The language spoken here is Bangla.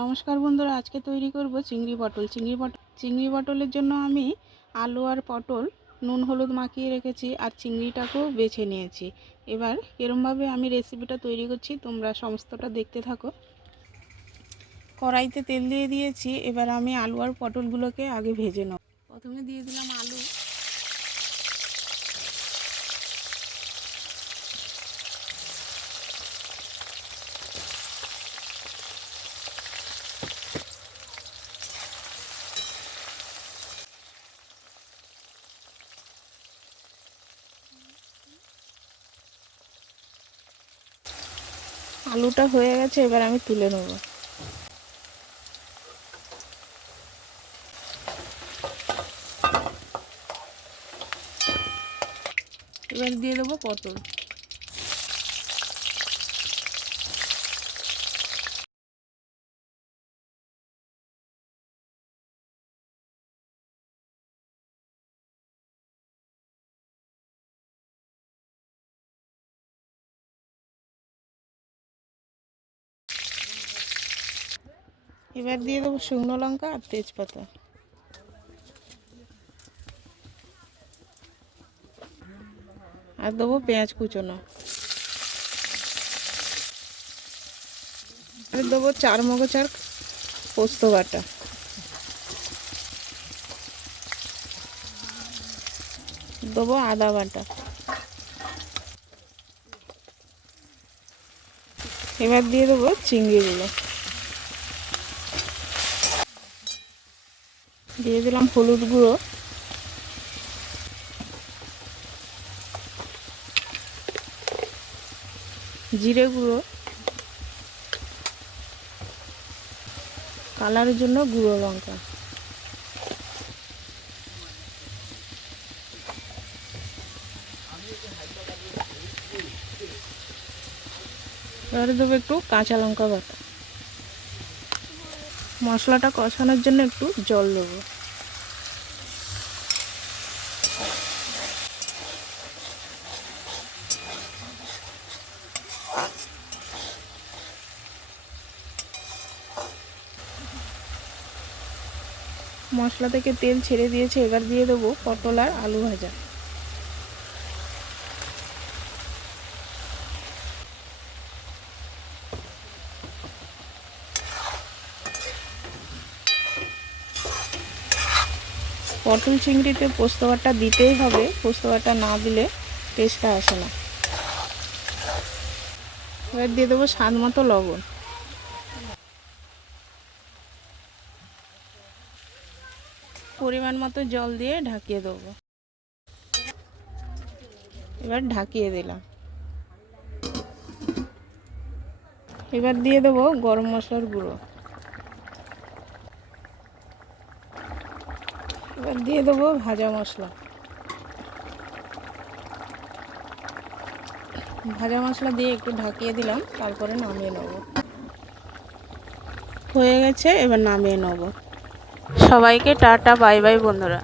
নমস্কার বন্ধুরা, আজকে তৈরি করব চিংড়ি পটল। চিংড়ি পটল চিংড়ি পটলের জন্য আমি আলু আর পটল, নুন, হলুদ মাখিয়ে রেখেছি আর চিংড়িটাকেও বেছে নিয়েছি। এবার এরমভাবে আমি রেসিপিটা তৈরি করছি, তোমরা সমস্তটা দেখতে থাকো। কড়াইতে তেল দিয়ে দিয়েছি, এবার আমি আলু আর পটলগুলোকে আগে ভেজে নেব। প্রথমে দিয়ে দিলাম আলু। আলুটা হয়ে গেছে এবার আমি তুলে নেব। এবার দিয়ে দেবো পটল। এবার দিয়ে দেবো শুকনো লঙ্কা আর তেজপাতা। আর দেবো পেঁয়াজ কুচোনো। দেবো চার মগজ আর পোস্ত বাটা। দেবো আদা বাটা। এবার দিয়ে দেবো চিংড়িগুলো দিয়ে দিলাম হলুদ গুঁড়ো। জিরে গুঁড়ো। কালারের জন্য গুঁড়ো লঙ্কা। এবারে দেবো একটু কাঁচা লঙ্কা বাটা। মশলাটা কষানোর জন্য একটু জল দেবো। মশলা থেকে তেল ছেড়ে দিয়েছে, এবার দিয়ে দেবো পটল আর আলু ভাজা। পটল চিংড়িতে পোস্ত বাটা দিতেই হবে। পোস্ত বাটা না দিলে টেস্টটা আসে না। এবার দিয়ে দেবো স্বাদ মতো লবণ। পরিমাণ মতো জল দিয়ে ঢাকিয়ে দেবো। এবার ঢাকিয়ে দিলাম। এবার দিয়ে দেবো গরম মশলার গুঁড়ো। এবার দিয়ে দেবো ভাজা মশলা। ভাজা মশলা দিয়ে একটু ঢাকিয়ে দিলাম, তারপরে নামিয়ে নেব। হয়ে গেছে, এবার নামিয়ে নেব। সবাইকে টাটা, বাই বাই বন্ধুরা।